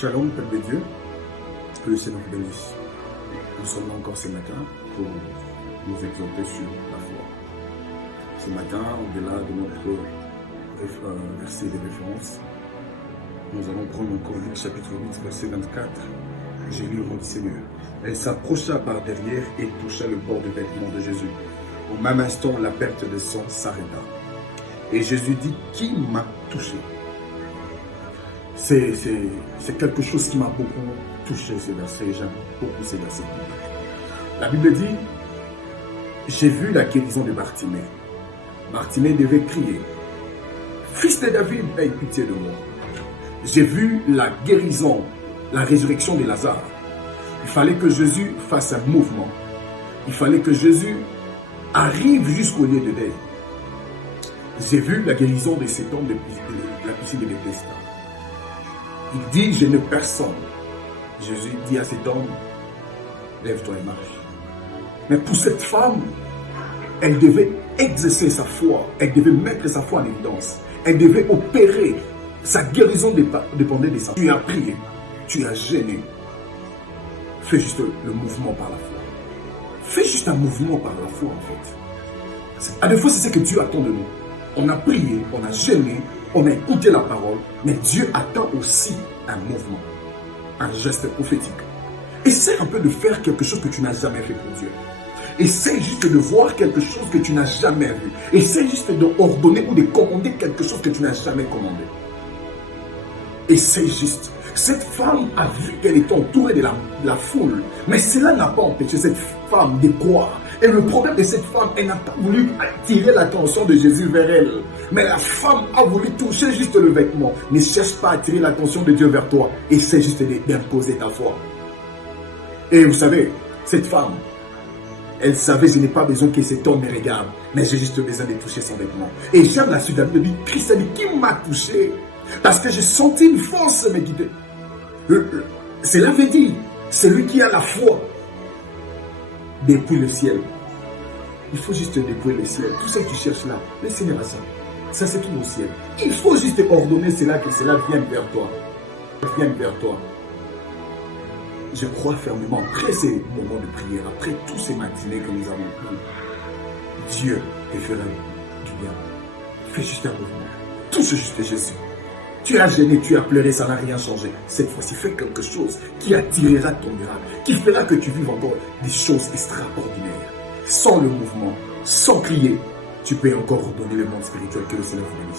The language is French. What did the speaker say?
Shalom, peuple de Dieu, que le Seigneur vous bénisse. Nous sommes là encore ce matin pour nous exhorter sur la foi. Ce matin, au-delà de notre verset de référence, nous allons prendre encore Luc chapitre 8, verset 24. J'ai lu au nom du Seigneur. Elle s'approcha par derrière et toucha le bord du vêtement de Jésus. Au même instant, la perte de sang s'arrêta. Et Jésus dit, qui m'a touché? C'est quelque chose qui m'a beaucoup touché, ces versets. J'aime beaucoup ces versets. La Bible dit, j'ai vu la guérison de Bartimée. Bartimée devait crier, fils de David, aie pitié de moi. J'ai vu la guérison, la résurrection de Lazare. Il fallait que Jésus fasse un mouvement. Il fallait que Jésus arrive jusqu'au lieu de deuil. J'ai vu la guérison de cet homme de la piscine de Bethesda. Il dit, je ne personne. Jésus dit à cet homme, lève-toi et marche. Mais pour cette femme, elle devait exercer sa foi. Elle devait mettre sa foi en évidence. Elle devait opérer. Sa guérison dépendait de ça. Tu as prié, tu as gêné. Fais juste le mouvement par la foi. Fais juste un mouvement par la foi en fait. À des fois, c'est ce que Dieu attend de nous. On a prié, on a gêné, on a écouté la parole, mais Dieu attend aussi un mouvement, un geste prophétique. Essaie un peu de faire quelque chose que tu n'as jamais fait pour Dieu. Essaie juste de voir quelque chose que tu n'as jamais vu. Essaie juste d'ordonner ou de commander quelque chose que tu n'as jamais commandé. Essaie juste. Cette femme a vu qu'elle était entourée de la foule, mais cela n'a pas empêché cette femme de croire. Et le problème de cette femme, elle n'a pas voulu attirer l'attention de Jésus vers elle. Mais la femme a voulu toucher juste le vêtement. Ne cherche pas à attirer l'attention de Dieu vers toi. Essaie juste d'imposer ta foi. Et vous savez, cette femme, elle savait, je n'ai pas besoin que cet homme me regarde, mais j'ai juste besoin de toucher son vêtement. Et j'aime la suite de la Bible, Christ a dit, qui m'a touché? Parce que j'ai senti une force me guider. Cela veut dire, celui qui a la foi, depuis le ciel. Il faut juste dépouiller le ciel. Tout ce que tu cherches là, le Seigneur a ça. Ça c'est tout au ciel. Il faut juste ordonner cela, que cela vienne vers toi. Vienne vers toi. Je crois fermement, après ces moments de prière, après tous ces matinées que nous avons pris, Dieu te fera du bien. Fais juste un mouvement. Touche juste Jésus. Tu as gêné, tu as pleuré, ça n'a rien changé. Cette fois-ci, fais quelque chose qui attirera ton miracle, qui fera que tu vives encore des choses extraordinaires. Sans le mouvement, sans crier, tu peux encore redonner le monde spirituel que le Seigneur vous bénisse.